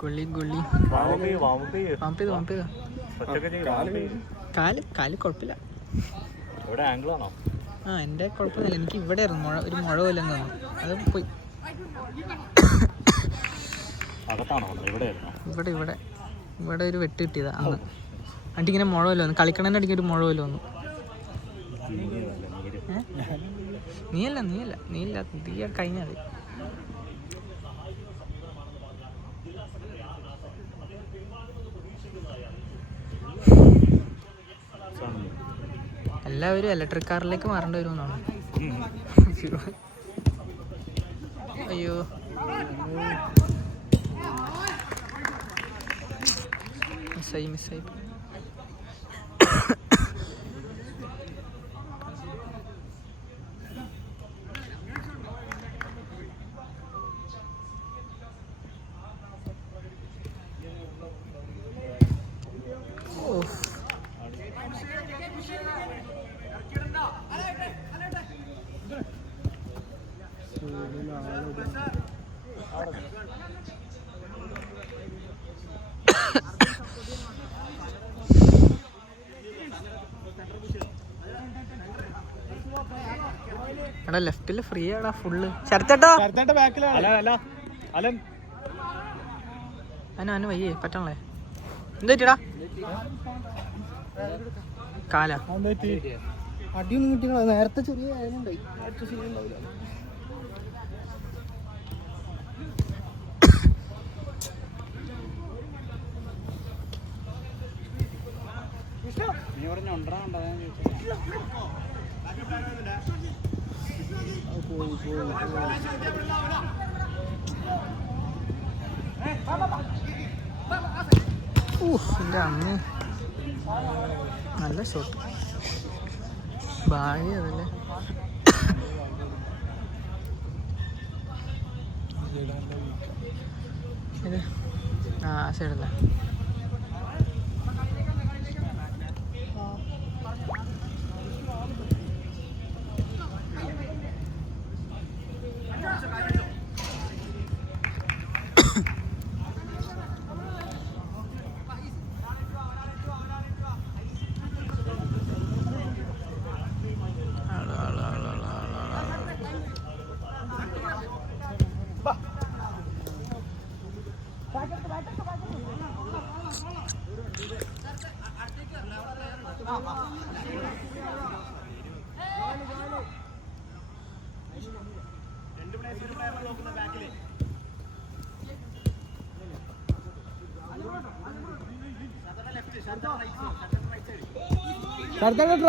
ഗുള്ളി ഗുള്ളി കാല് കുഴപ്പമില്ല. ആ എൻ്റെ കുഴപ്പമൊന്നുമില്ല. എനിക്ക് ഇവിടെ ആയിരുന്നു ഒരു മുഴ പോലെ തോന്നുന്നു. അത് പോയി. ഇവിടെ ഇവിടെ ഇവിടെ ഒരു വെട്ട് കിട്ടിയതാ അന്ന്. അടിക്കിങ്ങനെ മുഴ പോലെ വന്നു. കളിക്കണേൻ്റെ അടിക്കൊരു മുഴ പോലെ വന്നു. നീയല്ല തീ കഴിഞ്ഞാൽ മതി. എല്ലാവരും ഇലക്ട്രിക് കാറിലേക്ക് മാറേണ്ടി വരുമെന്നാണ്. അയ്യോ മിസ്സായി. എടാ ലെഫ്റ്റില് ഫ്രീ ആടാ ഫുള്ള്. ശരത്തേട്ടാ അനു വയ്യേ പറ്റണല്ലേ? എന്ത് പറ്റിയടാ? കാലാ അടിയൊന്നും കിട്ടി. നേരത്തെ ചെറിയ ആയാലുണ്ടായി. എൻ്റെ അമ്മ നല്ല ഷോട്ട്. ഭാഗ്യം അതല്ലേ. ഇത് ആ സൈഡല്ലേ.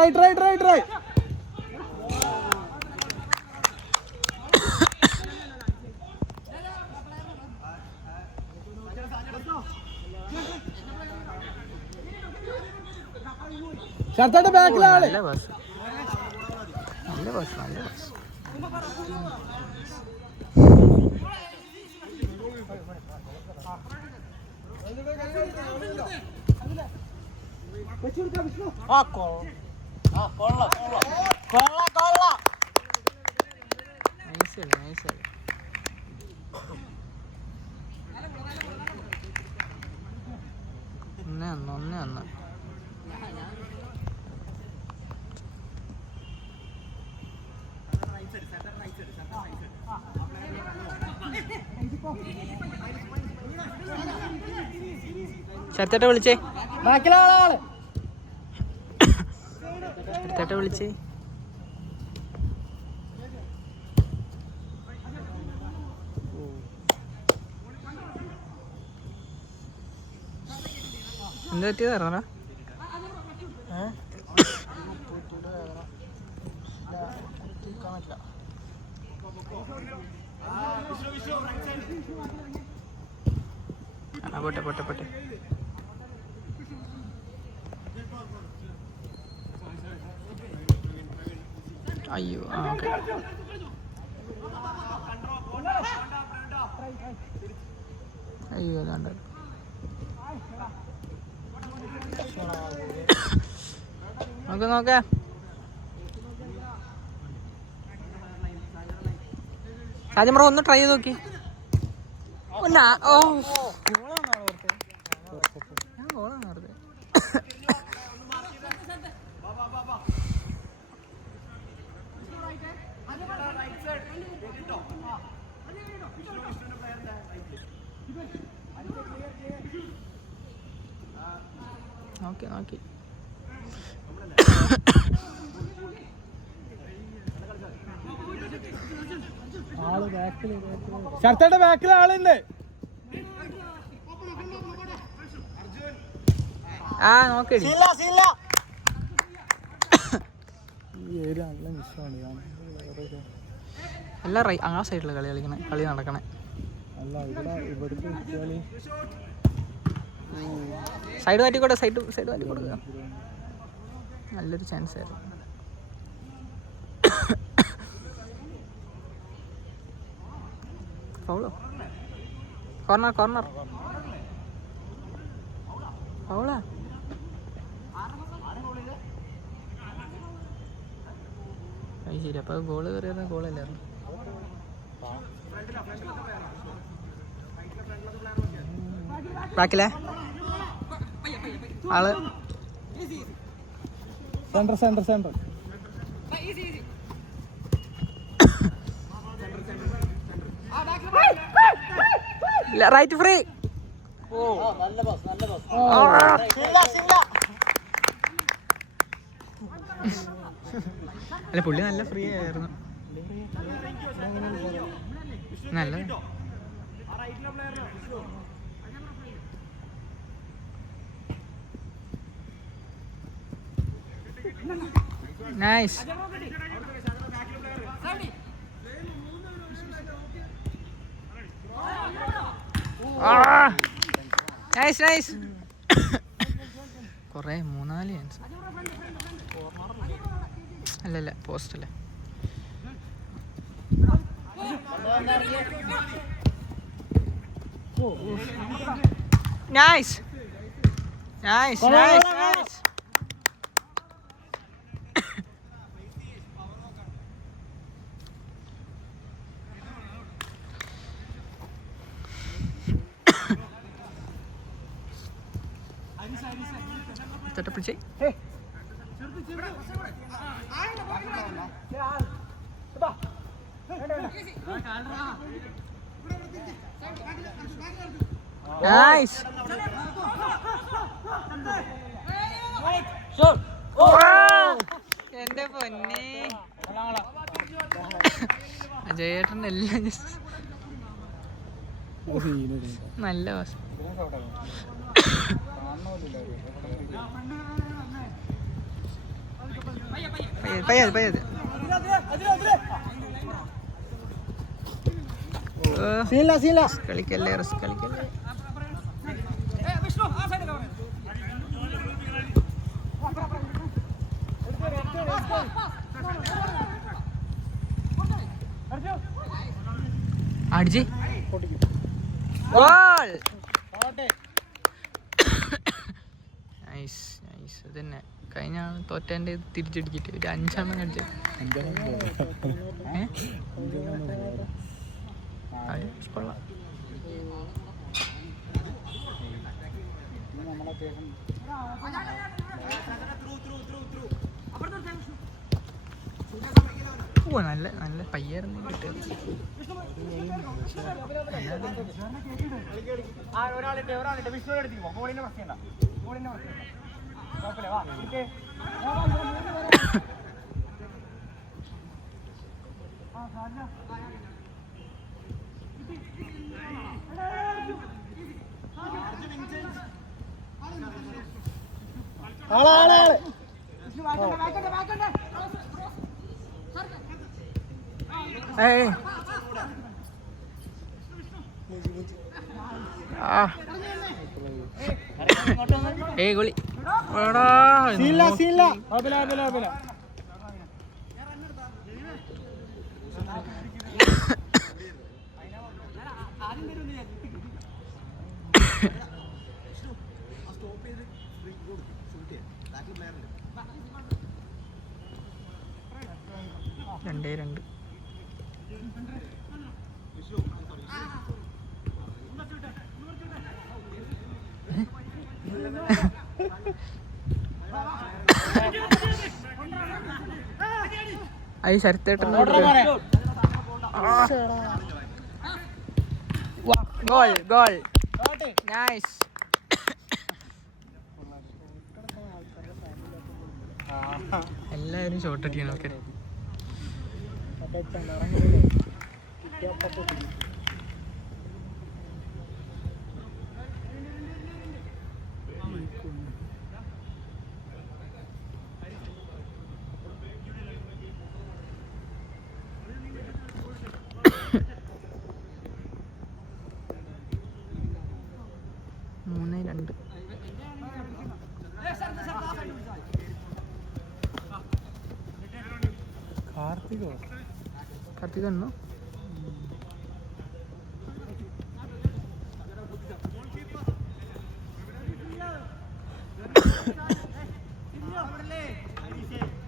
ട്രൈ ശരത്തേട്ട ബാക്കിലാണ്. നല്ല ബസ്. നൈസ്. ഒന്ന് ശരത്തേട്ട വിളിച്ചേ. ശരത്തേട്ട വിളിച്ചേ. എന്താ പറ്റിയത് അറിയണ? പോട്ടെ പോട്ടെ പോട്ടെ. അയ്യോ ഓക്കെ. അയ്യോ അല്ലാണ്ട് നോക്ക് നോക്കേ. ഷാജിമറ ഒന്ന് ട്രൈ ചെയ്ത് നോക്കി. നോക്കി നോക്കി ശരത്തേട്ട ബാക്കിൽ ആളുണ്ട്. ആ നോക്കി. എല്ലാം ആ സൈഡിലെ കളി നടക്കണേ. സൈഡ് മാറ്റിക്കോട്ടെ, സൈഡ് മാറ്റി കൊടുക്കുക. നല്ലൊരു ചാൻസ് ആയിരുന്നു. ഫൗളോ? കോർണർ ഫൗളാ? അത് ശരി. അപ്പോൾ ഗോള് കയറിയത് ഗോളല്ലായിരുന്നു. ബാക്കിലെ ആള് സെന്റർ റൈറ്റ് ഫ്രീ. അല്ല പുള്ളി നല്ല ഫ്രീ ആയിരുന്നു. നല്ല നൈസ്. നൈസ്. കുറേ 3-4 ചാൻസ്. അല്ലല്ല പോസ്റ്റ് അല്ലേ. നൈസ്. പിടിച്ചേ. നൈസ്. എന്റെ പൊന്നെ അജയേട്ടൻ്റെ എല്ലാം നല്ല വശം. പയ്യത് കളിക്കല്ലേ, റിസ്ക് കളിക്കല്ലേ. അടിച്ച് ഗോൾ. നൈസ്. അതന്നെ കഴിഞ്ഞ തോറ്റേൻ്റെ തിരിച്ചടിച്ചിട്ട് ഒരു 5 എണ്ണം അടിച്ചു. കൊള്ളാം. ഓ നല്ല പയ്യായിരുന്നു കിട്ടിയത്. ഏയ് ഗോളി രണ്ടേ രണ്ട്. അത് ശരത്തേട്ടൻ ഗോൾ ഗോൾ നൈസ്. എല്ലാവരും ഷോട്ട് അടിക്കണം. ഓക്കെ മൂന്ന് രണ്ട്. കാർത്തിക് വന്നു.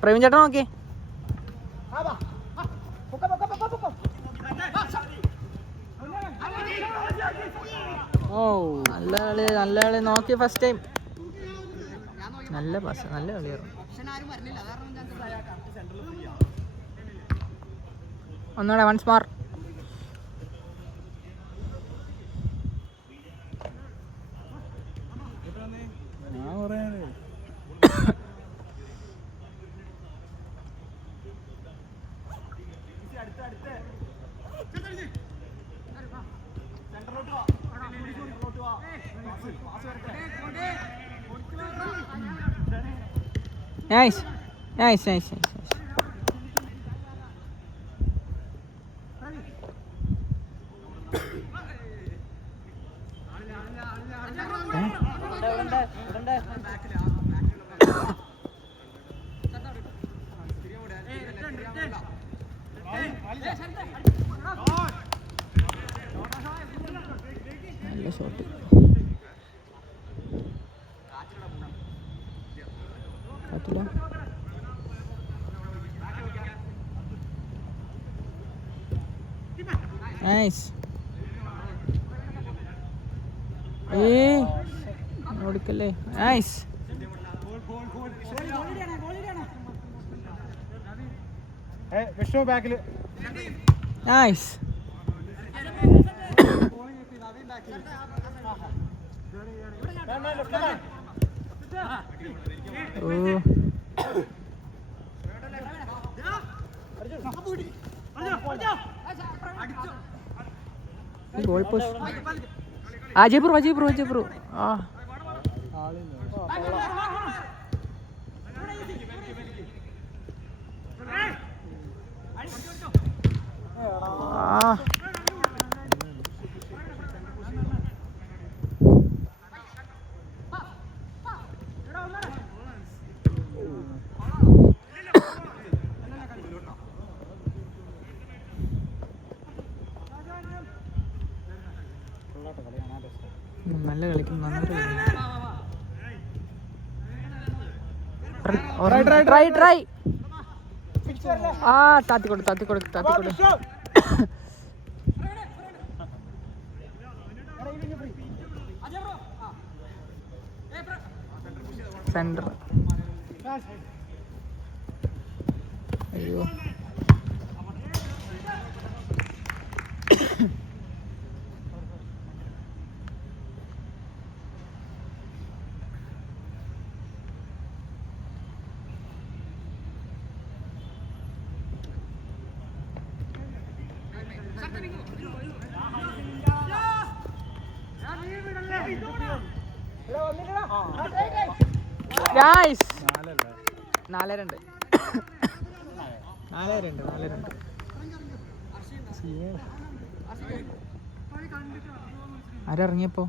പ്രവീൺ ചേട്ടാ നോക്കിയേ. ഓ നല്ല കളി, നല്ല കളി. നോക്കി ഫസ്റ്റ് ടൈം. നല്ല പാസ്, നല്ല കളിയായിരുന്നു. ഒന്നുകൂടെ once more. Nice nice nice nice. നല്ല ഷോട്ട്. പറ്റില്ല. നൈസ്. ഓടിക്കല്ലേ. നൈസ്. വിഷ്ണു ബാക്കിൽ. നൈസ്. ഓ goal post. Ajay bro, Ajay bro, Ajay bro. ആ നല്ല കളിക്കും, നന്നായിട്ട് കളിക്കും. Try try. ആ താത്തിക്കൊടു താത്തിക്കൊടു താത്തിക്കൊടു. സെന്റർ. അയ്യോ ഗായ്സ് 4-2 4-2 4-2. ആരിറങ്ങിയപ്പോ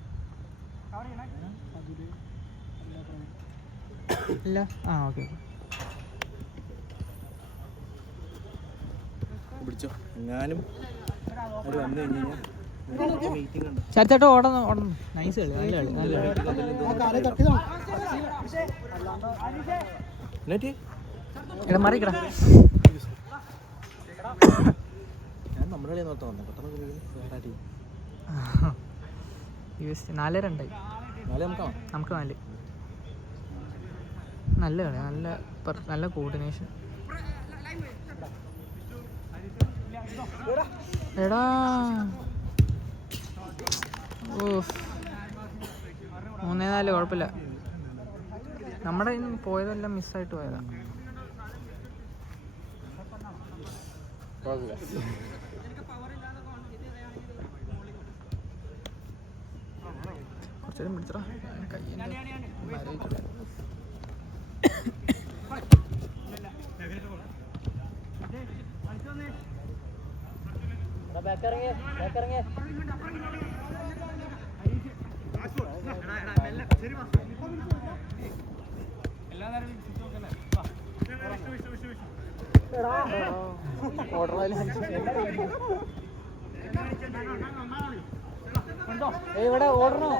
ഇല്ല. ആ ഓക്കെ ചാച്ചേട്ടാ ഓടണം ഓടണം. നൈസ് കളി, നല്ല കളി, നല്ല കളി. എടാ മറിക്കടാ. US 4-2 നമുക്ക് 4. നല്ല കളി, നല്ല കോർഡിനേഷൻ. എടാ ഓ 3-4 കുഴപ്പമില്ല. നമ്മുടെ പോയതെല്ലാം മിസ്സായിട്ട് പോയതാ. കുറച്ചേരം പിടിച്ചടാ കയ്യിൻ്റെ ഇവിടെ ഓടണോ?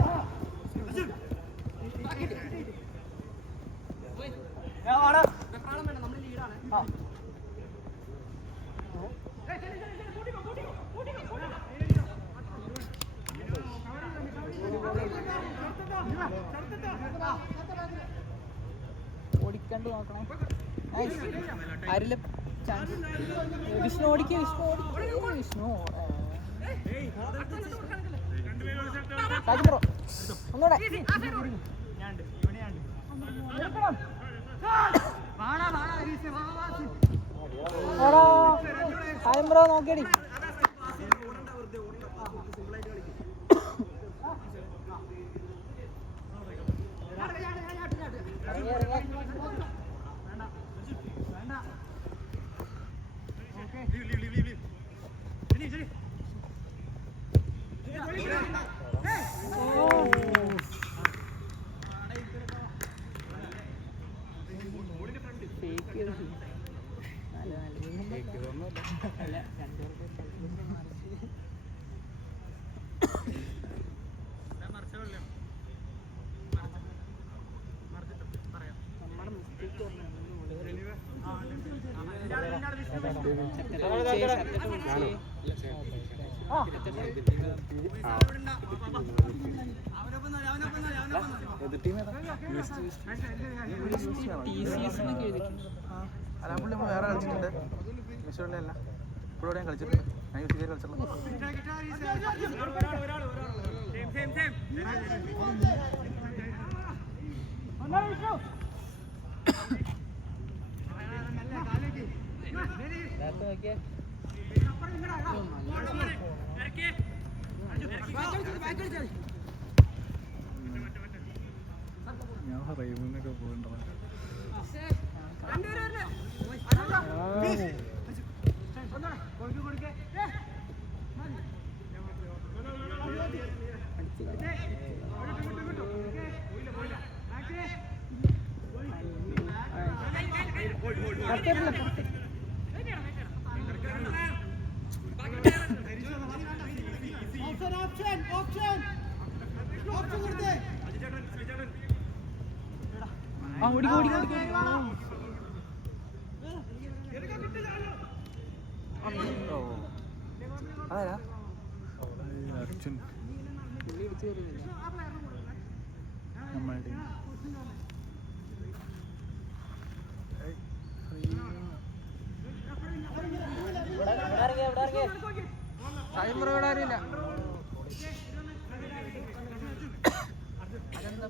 ഓടിക്കണ്ട് നോക്കണേ. ആരില്ല ചാൻസ്. വിഷ്ണു ഓടിക്കേ, വിഷ്ണു ഒന്നൂടെ ബ്രോ നോക്കിയടി. അലാമ്പുള്ളി വേറെ കളിച്ചിട്ടുണ്ട്. മിഷോളിലല്ല, ഇപ്പോഴും ഞാൻ കളിച്ചിട്ടുണ്ട്. ഞാൻ യൂസ് ചെയ്ത് കളിച്ചിട്ടുള്ളൂ. ഞാൻ റൈമിനൊക്കെ പോകണ്ടോ? അതാരാ അർജുൻ നമ്മളുടെ ഇവിടെ അറിയില്ല. അതെന്താ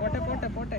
പുറത്ത് പോട്ടെ പോട്ടെ.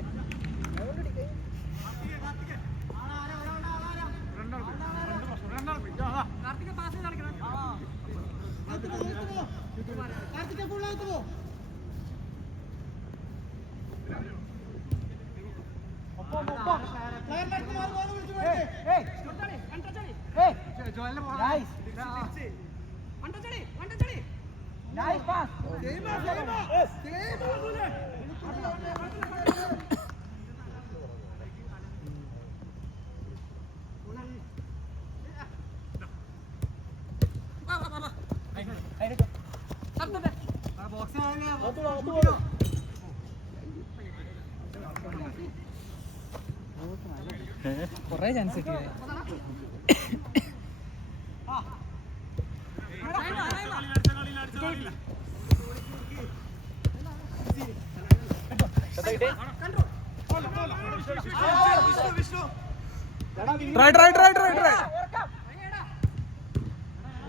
കൊറേ ചാൻസ് കിട്ടിയേ.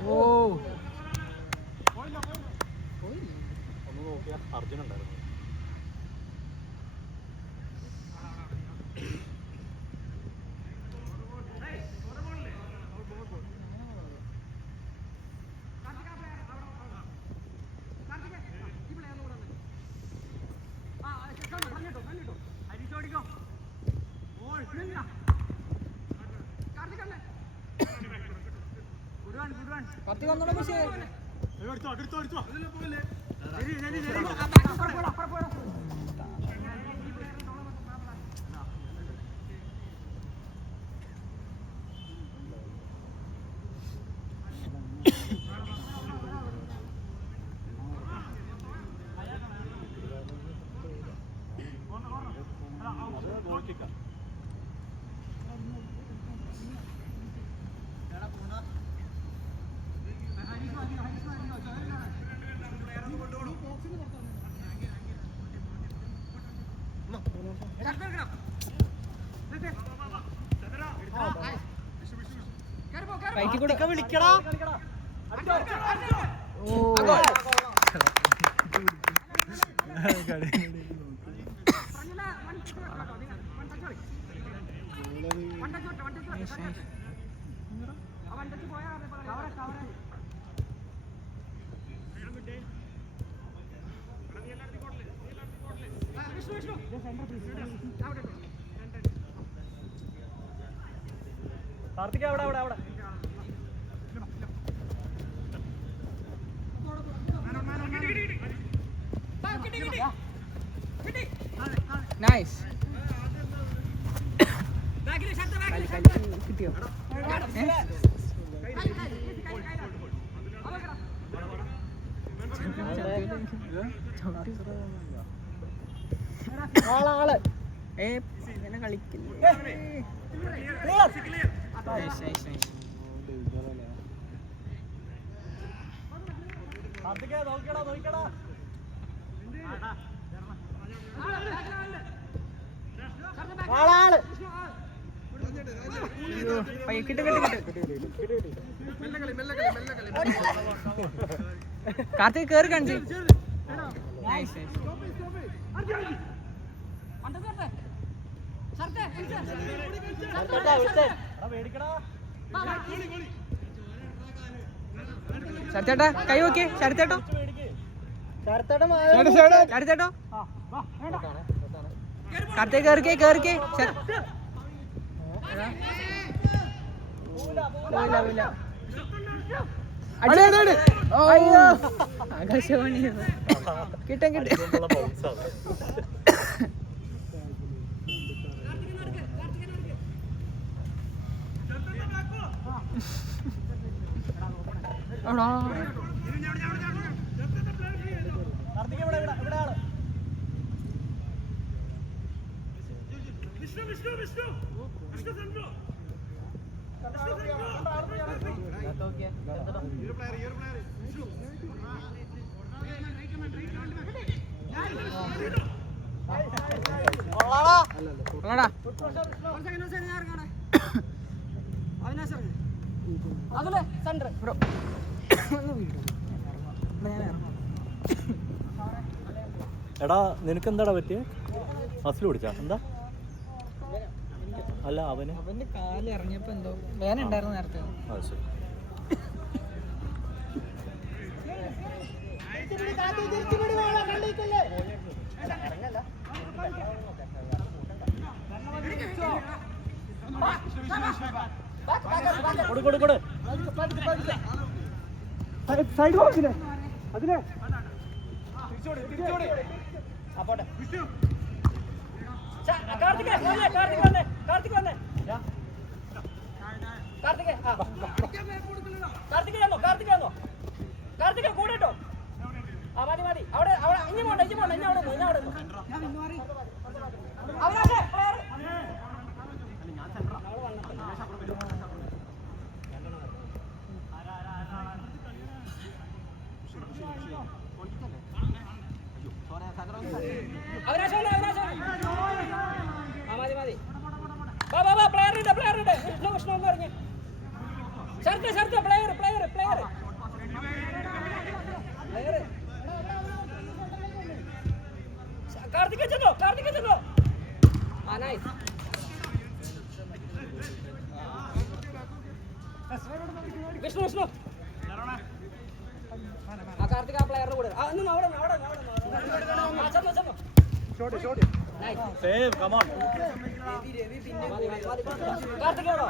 ഓ അർജുൻ ഉണ്ടായിരുന്നു. കാർത്തിക് വന്നോടാ പക്ഷേ. റൈറ്റ് കൂടെ വിളിക്കടാ. ഓ കാർത്തിക അവിടെ അവിടെ അവിടെ നൈസ്. കിട്ടിയോ? ആളാള് ഇങ്ങനെ കളിക്കില്ലേ. Nice nice nice. കാർത്തിക നോക്കിയടാ നോക്കിയടാ. ആളാള് കിട്ടി കിട്ടി കിട്ടി. കാർത്തിക് കേറി കാണിച്ചു. Nice nice. ശരത്തേട്ടാ കൈ നോക്കിയേ. ശരത്തേട്ടോ ശരത്തേട്ടോ കാർത്തിക് കേറിക്കേ കേറിക്കേ. ആകാശവാണി കിട്ടും കിട്ടും. എടാ നിനക്ക് എന്താടാ പറ്റിയ? മസിൽ പിടിച്ചാ എന്താ? അല്ല അവന് അവന്റെ കാല് ഇറങ്ങിയപ്പോ എന്തോ വേന ഉണ്ടായിരുന്നു നേരത്തെ. കൊടു സൈഡ് അതിനെ അതിനെ കാർത്തിക കൂടെട്ടോ ആ മതി മതി അവിടെ അവിടെ ഇനി പോണ്ട ഇനി പോണ്ട ഇനി അവിടെ ഇനി അവിടെ അവകാശം മതി മതി വാ പ്ലെയർ ഉണ്ട് കൃഷ്ണ ഒന്ന് ഇറങ്ങി ശരത്ത് പ്ലെയർ കാർത്തിക ചെന്നോ ആ നൈസ് വിഷ്ണു ആ കാർത്തിക ആ പ്ലെയറിന്റെ കൂടെ അവിടെ ചെന്നോ സേവ് കം ഓൺ കാർത്തികോടോ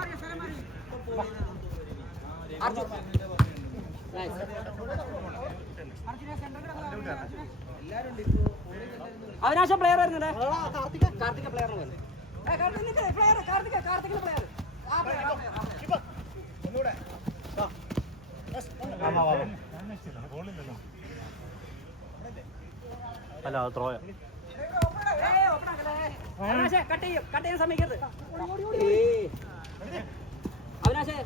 അർജുൻ നൈസ് അവിനാശം പ്ലെയർ വരുന്നുണ്ടേ കാർത്തിക പ്ലെയർ അല്ല ത്രോയ കട്ട് ചെയ്യാൻ സമ്മതിക്കരുത് അവിനാശേ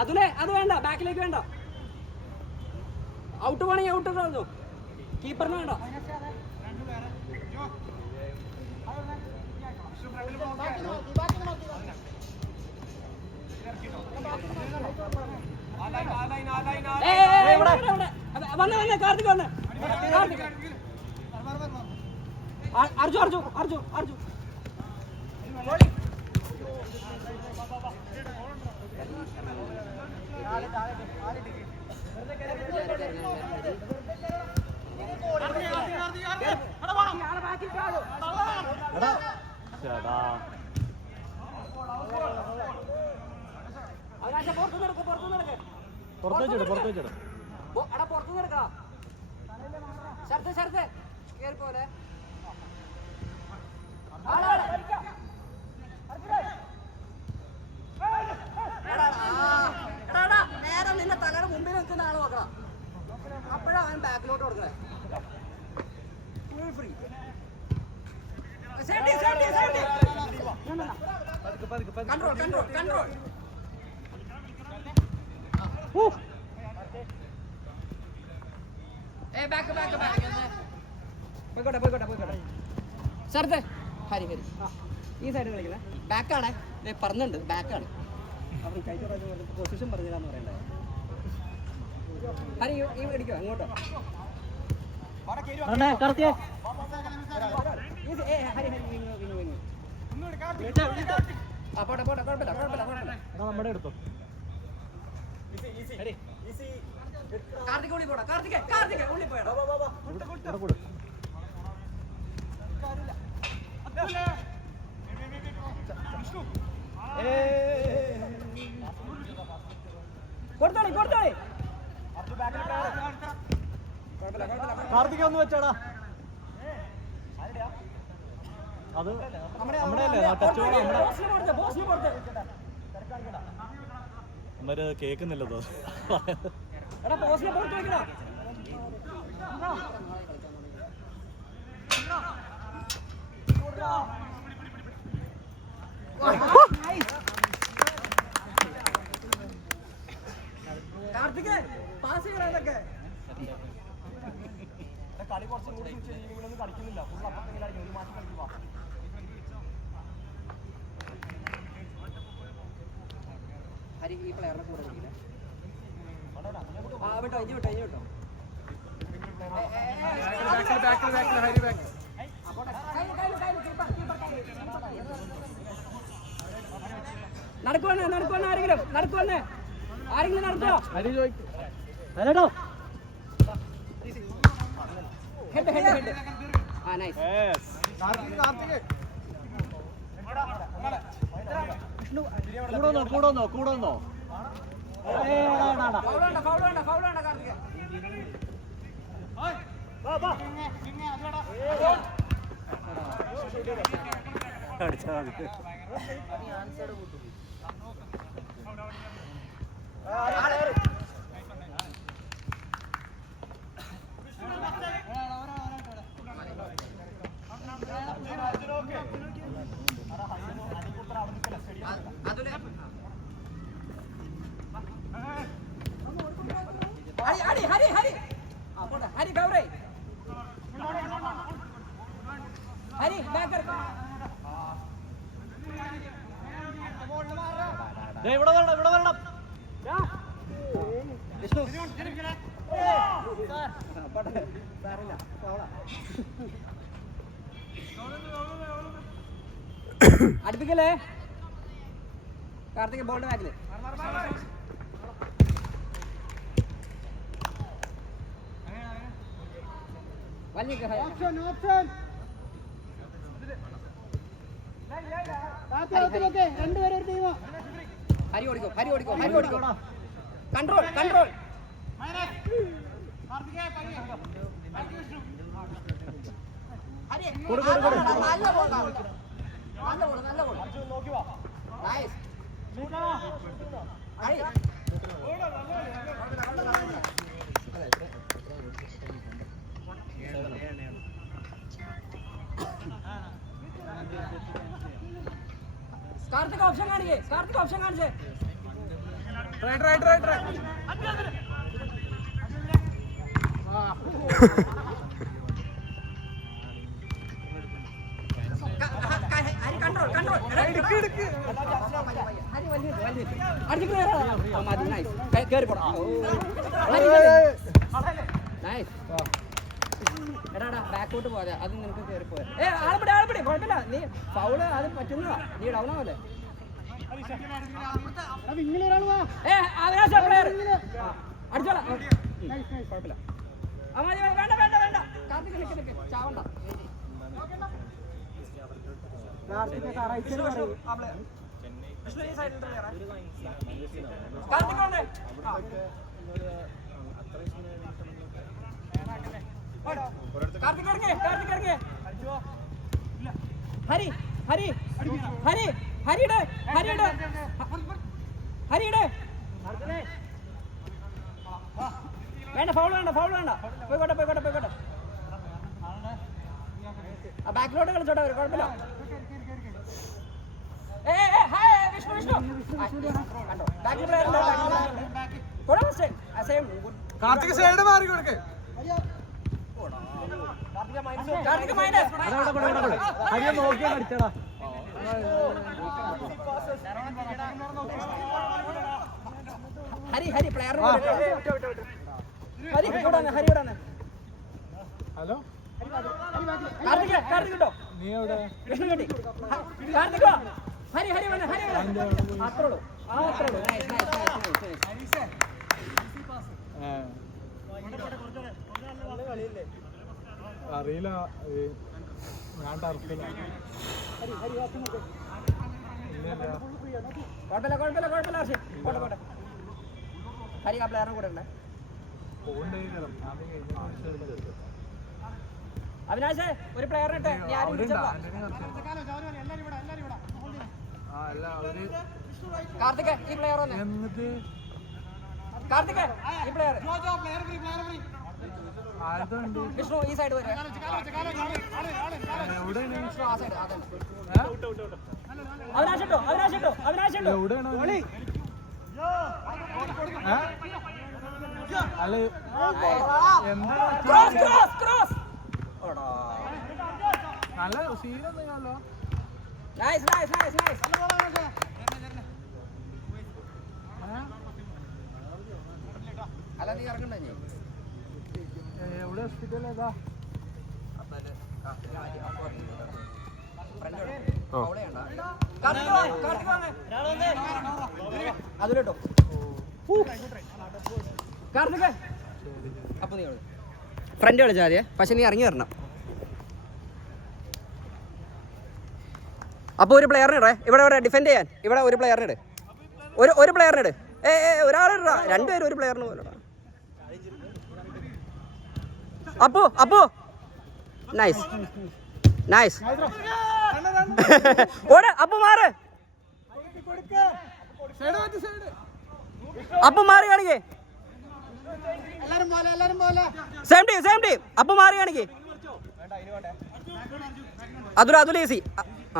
അത് വേണ്ട ബാക്കിലേക്ക് വേണ്ട ഔട്ട് വേണമെങ്കിൽ ഔട്ട് പറഞ്ഞു കീപ്പറിന് വേണ്ട വന്നേ കാർത്തിക് വന്നേ അർജു പുറത്തു വെച്ചിടും ശരത്ത് കേറി പോലെ നേരെ നിന്നെ തലയുടെ മുമ്പിൽ നിൽക്കുന്ന ആള് നോക്കണം അപ്പോഴാ അവൻ ബാക്കിലോട്ട് കൊടുക്കണേ ഫ്രീ കൺട്രോൾ പോയിക്കോട്ടെ ശരത്തെ ഹരി ഈ സൈഡ് കളിക്കണേ ബാക്കാണ് പറഞ്ഞുണ്ട് ബാക്കാണ് അവർ കഴിഞ്ഞ പ്രാവശ്യം പൊസിഷൻ പറഞ്ഞില്ലാന്ന് പറയണ്ടേ ഹരി ഈ മേടിക്കോ അങ്ങോട്ടോ നമ്മുടെ എടുത്തോ കാർത്തിക ഉള്ളി പോടാ കാർത്തിക ഉള്ളി പോയാ കൊടുത്തോളി കാർത്തിക ഒന്ന് വെച്ചാടാ അത് നമ്മുടെ അല്ലേ കേൾക്കുന്നില്ലതോ കാർത്തിക പാസ് ചെയ്യണതൊക്കെ കളി കുറച്ചും കൂടി കളിക്കുന്നില്ല ഫുൾ അപ്പത്തെങ്കിലും ഒരു മാസം കളിക്കുക ഹരി ഈ പ്ലെയറിനെ കൂടെ കളിക്കില്ല വിട്ടോ നടക്കുവന്നെ ആരെങ്കിലും നടത്തോ ഹെഡ് ആ നൈസ് കൂടൊന്നോ അടിച്ചാ മതി. ഇവിടെ വരണം അടുപ്പിക്കല്ലേ കാർത്തിക് ബോളിന്റെ ബാക്കില് ഹരി ഓടിക്കോ കൺട്രോൾ നല്ല ബോൾ നൈസ് കാർത്തിക് ഓപ്ഷൻ കാണിച്ചേ റൈറ്റ് എടാ ബാക്കോട്ട് പോരാ അത് നിനക്ക് കയറി പോയാ ആൾപ്പിടി കുഴപ്പമില്ല നീ ഫൗള് അത് പറ്റുന്നതാ നീ ഡൗൺ ആവല്ലേ അടിച്ചോളാം കുഴപ്പമില്ല വേണ്ട കാർത്തിക് നിക്ക് ചാവണ്ട വേണ്ട ഫൗൾ വേണ്ട പോയിക്കോട്ടെ ബാക്കിലോട്ട് കളിച്ചോട്ടെ കുഴപ്പമില്ല കാർത്തിക് സൈഡ് മാറി കൊടുക്ക് നോക്കിയാ അടിച്ചടാ ഹരി പ്ലെയർ ഹലോ കാർത്തിക് ഉണ്ടോ നീ എവിടെ കാർത്തിക് ഹരി അത്രേ ഉള്ളൂ അറിയില്ല ഞാൻ ടർഫില്ല കുഴപ്പമില്ല ഹരി ആ പ്ലെയറിനെ കൂടെ ഉണ്ട് അവിനാശേ ഒരു പ്ലെയറിനിട്ട് കാർത്തിക് ഈ പ്ലെയർ കാർത്തിക് ഈ പ്ലെയർ വിഷ്ണു ഈ സൈഡ് വരെ അവിനാശിട്ടോ അല്ല ക്രോസ് നല്ല സീനൊന്നുമില്ലല്ലോ നൈസ് അല്ല നീ ഇറങ്ങണ്ട എവിടെ ഹോസ്പിറ്റൽ ഏതാ അതിലോട്ടോ കാർത്തിക് അപ്പൊ നീ ഫ്രണ്ട് കളിച്ചാൽ മതിയെ പക്ഷെ നീ ഇറങ്ങി വരണം അപ്പോൾ ഒരു പ്ലെയറിന് ഇടേ, ഇവിടെ ഡിഫെൻഡ് ചെയ്യാൻ ഇവിടെ ഒരു പ്ലെയറിന് ഇട്, ഒരു പ്ലെയറിന് ഇട്. ഒരാളിടാ, രണ്ടുപേരും ഒരു പ്ലെയറിന് പോലെ. Appu nice nice. ഓടെ അപ്പു മാറ്, അപ്പു മാറി കാണിക്കേ. സെയിം ടീം അപ്പു മാറി കാണിക്കേ. അതുൽ ഈസി.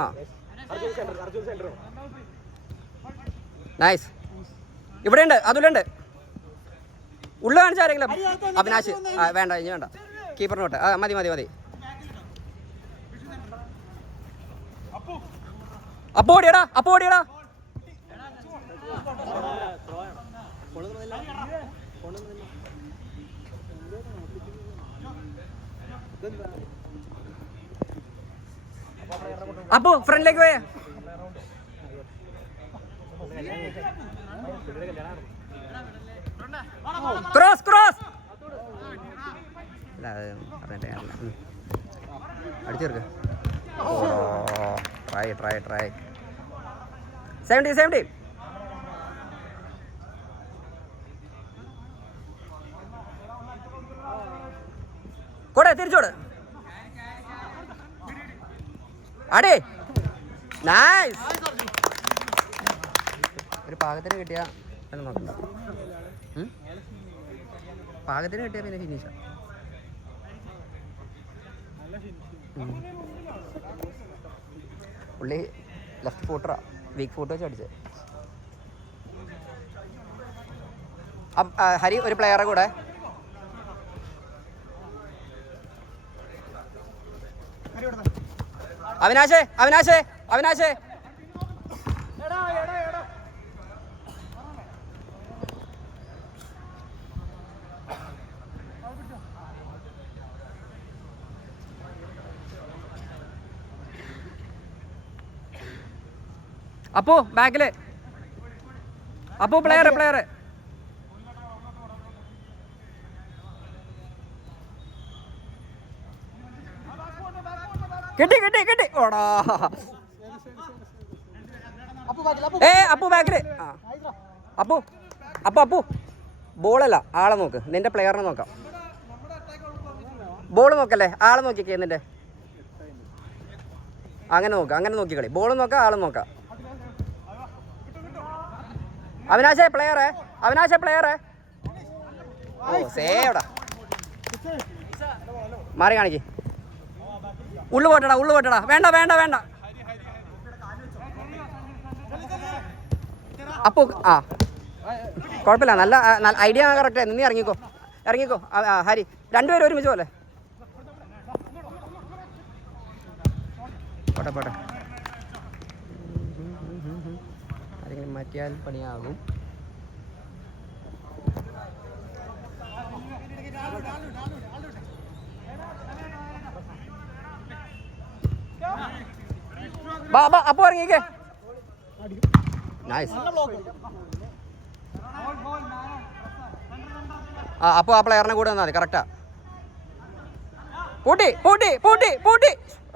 ആ നൈസ്. ഇവിടെ ഉണ്ട്, അതുലുണ്ട്. ഉള്ള കാണിച്ച ആരെങ്കിലും. അവിനാശ് വേണ്ട, ഇനി വേണ്ട, കീപ്പറിനോട്ടെ. മതി. അപ്പോ ഓടിയടാ. അപ്പോ ഫ്രണ്ടിലേക്ക് പോയേ. ക്രോസ് അടിച്ചേർക്ക്. ട്രൈ 70. കൊടേ തിരിച്ചോട്. അടേ നൈസ്. ഒരു പാകത്തിന് കിട്ടിയാ പിന്നെ നോക്കണ്ട. പാകത്തിന് കിട്ടിയാ പിന്നെ ഫിനിഷാ. പുള്ളി ലെഫ്റ്റ് ഫൂട്ടറാ, വീക്ക് ഫൂട്ട് വെച്ച് അടിച്ചത്. ഹരി ഒരു പ്ലെയറെ കൂടെ. അവിനാശേ അപ്പോ ബാക്കില്. അപ്പോ പ്ലെയർ കിട്ടി. ഓടാ അപ്പു ബാക്കില്. അപ്പു ബോളല്ല, ആളെ നോക്ക്. നിന്റെ പ്ലെയറിനെ നോക്കാം. ബോൾ നോക്കല്ലേ, ആളെ നോക്കിക്കേ. നിന്റെ അങ്ങനെ നോക്കി കളി. ബോളും നോക്കാം, ആളും നോക്കാം. അവിനാശേ പ്ലെയറെ. ഓ സേവടാ. മാറി കാണിക്ക്. ഉള്ളു പോട്ടടാ. വേണ്ട. അപ്പോ കുഴപ്പമില്ല, നല്ല ഐഡിയ കറക്റ്റ്. നീ ഇറങ്ങിക്കോ. ഹരി രണ്ടുപേരും ഒരുമിച്ച് പോലെ. പോട്ടെ ആരെങ്കിലും മാറ്റിയാൽ പണിയാകും. അപ്പോ ഇറങ്ങിക്കേ. നൈസ്. അപ്പോ ആ പ്ലെയറിനെ കൂടെ വന്നാൽ മതി. കറക്റ്റാ. പൂട്ടി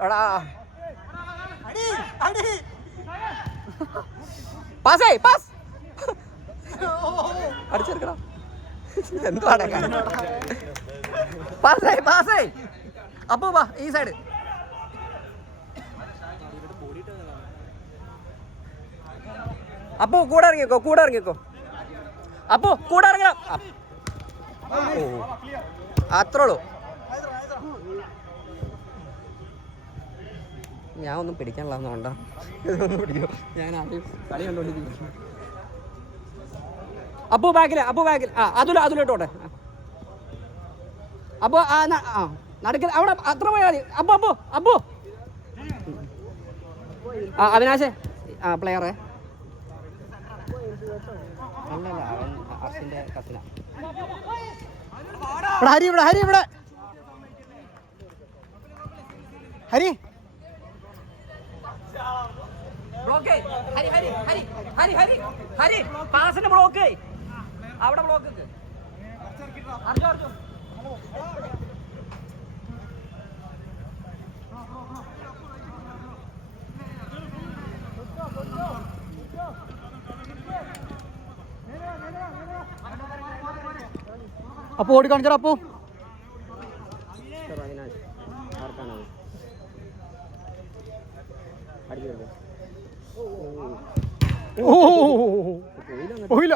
എടാ. പാസ് അടിച്ചെടുക്കടാ. എന്താണ് പാസ്. അപ്പോ വാ ഈ സൈഡ്. അപ്പോ കൂടെ ഇറങ്ങിക്കോ. അപ്പോ കൂടെ ഇറങ്ങാം. അത്രേ ഉള്ളൂ. ഞാൻ ഒന്നും പിടിക്കാനുള്ള വേണ്ട. പിടിക്കോ, ഞാൻ ആദ്യം കളി കണ്ടോണ്ടിരിക്കും. അപ്പോ ബാക്കിൽ. അതിലോട്ടോട്ടെ. അപ്പോ നടക്കൽ അവിടെ അത്ര പോയാൽ മതി. അപ്പോ അവിനാശേ പ്ലെയറെ. അല്ലല്ല, അവൻ അർഷിന്റെ കസിന. ഹരി ബ്ലോക്ക്. ഹരി പാസിന്റെ ബ്ലോക്ക്. അവിടെ ബ്ലോക്ക്. അർജുൻ അപ്പോൾ ഓടി കാണിച്ചാൽ അപ്പോൾ ആർക്കാണത് പോയില്ല.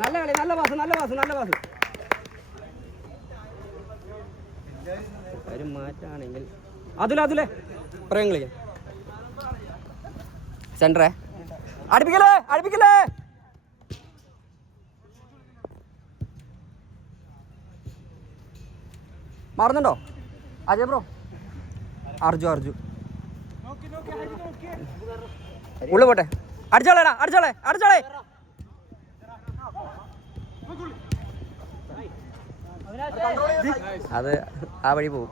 നല്ല കളി, നല്ല പാസ്, നല്ല പാസ്, നല്ല പാസ്. ഒരു മാറ്റാണെങ്കിൽ അതിലേ പറയാൻ കളിക്കാം. സെന്ററേ അടുപ്പിക്കലേ. മാറുന്നുണ്ടോ അജയ് ബ്രോ? അർജു ഉള്ളു പോട്ടെ. അടിച്ചോളേടാ, അടിച്ചോളേ. അത് ആ വഴി പോവും.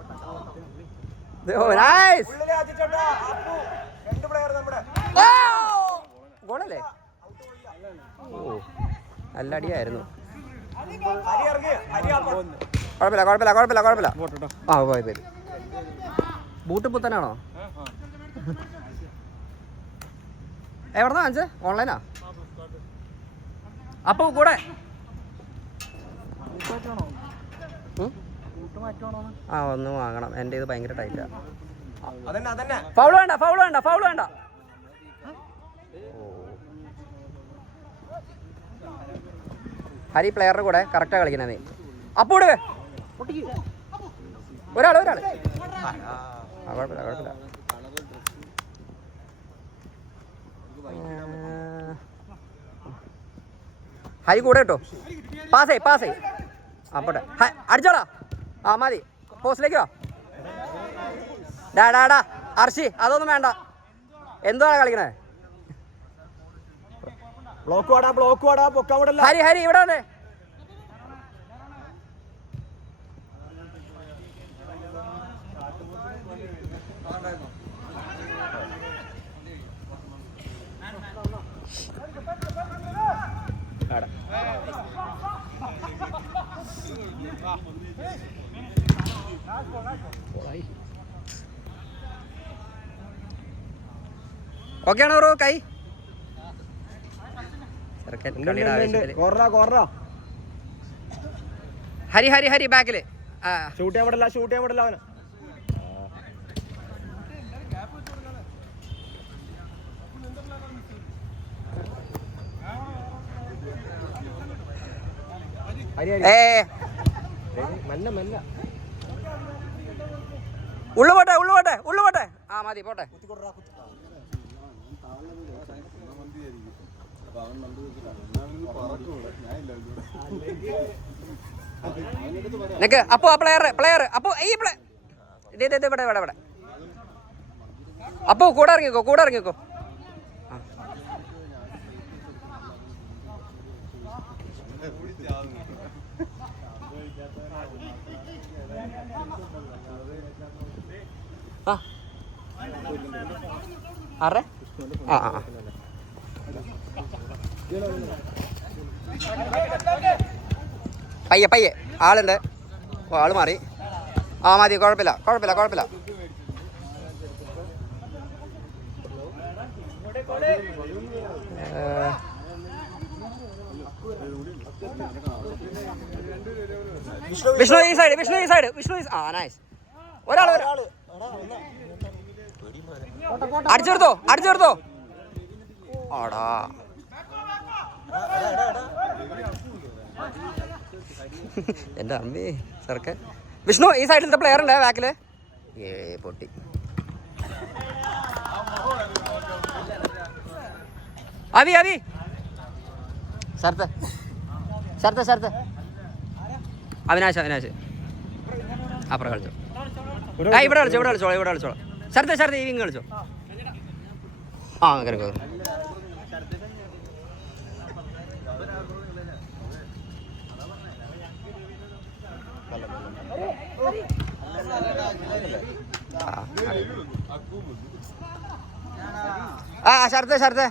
ഗോളല്ലേ? ഓ നല്ല അടിയായിരുന്നു. കുഴപ്പമില്ല. ആ പോയി. ബൂട്ട് പുത്തനാണോ? എവിടെന്നാ വാങ്ങിച്ചേ? ഓൺലൈനാ? അപ്പൊ കൂടെ ആ ഒന്ന് വാങ്ങണം. എൻ്റെ ഇത് ഭയങ്കര ടൈറ്റാ. ഫൗള് വേണ്ട. ഹരി പ്ലെയറുടെ കൂടെ കറക്റ്റാ കളിക്കണേ നീ. അപ്പൊ ഇടുവേ ഒരാള് കുഴപ്പമില്ല. ഹരി കൂടെ കേട്ടോ. പാസ് ആ പോട്ടെ. അടിച്ചോളാ. ആ മതി. പോസ്റ്റിലേക്ക് വാ. ഡാ അർഷി അതൊന്നും വേണ്ട. എന്തുവാണ് കളിക്കണേ? ഹരി ഇവിടെ വന്നേ. ഓക്കെ ആണോ ബ്രോ? കൈ ഹരി ബാക്കില് ഷൂട്ട് ചെയ്യാൻ പറ്റില്ല അവന്. ഉള്ളു പോട്ടെ. ആ മതി പോട്ടെ. നിക്ക്. അപ്പൊ ആ പ്ലെയർ അപ്പൊ ഈ ഇവിടെ അപ്പൊ കൂടെ ഇറങ്ങിക്കോ. ആറേ ആ പയ്യെ ആളുണ്ട്. ആള് മാറി. ആ മതി. കുഴപ്പമില്ല. വിഷ്ണു ഈ സൈഡ്. ആ നൈസ്. ഒരാൾ അടിച്ചെടുത്തോ. ആടാ എൻ്റെ അമ്മേ ചെറുക്കൻ. വിഷ്ണു ഈ സൈഡിലത്തെ പ്ലെയർ ഉണ്ട് ബാക്കില്. പൊട്ടി. അവി ശരത്ത് അവിനാശ് അപ്പുറം കളിച്ചോ. ഇവിടെ കളിച്ചോളാം. ശരത്ത് ഈ വിങ് കളിച്ചോ. ആ കയറി. ആ ശരത്ത്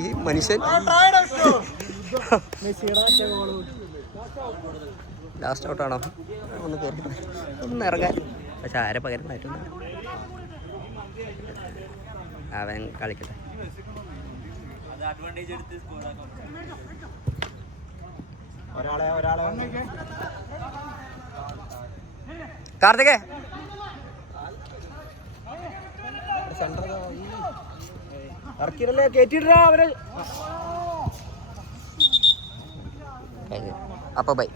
ഈ മനുഷ്യൻ ലാസ്റ്റ് ഔട്ടാണോ? ഒന്ന് കയറി ഒന്ന് ഇറങ്ങാൻ. പക്ഷെ ആരെ പകരം മാറ്റുന്ന അവൻ കളിക്കട്ടെ. കാർത്തികേ ഇറക്കിയിടല്ലേ, കയറ്റിയിട്ടാ അവര്. അപ്പൊ ബൈ.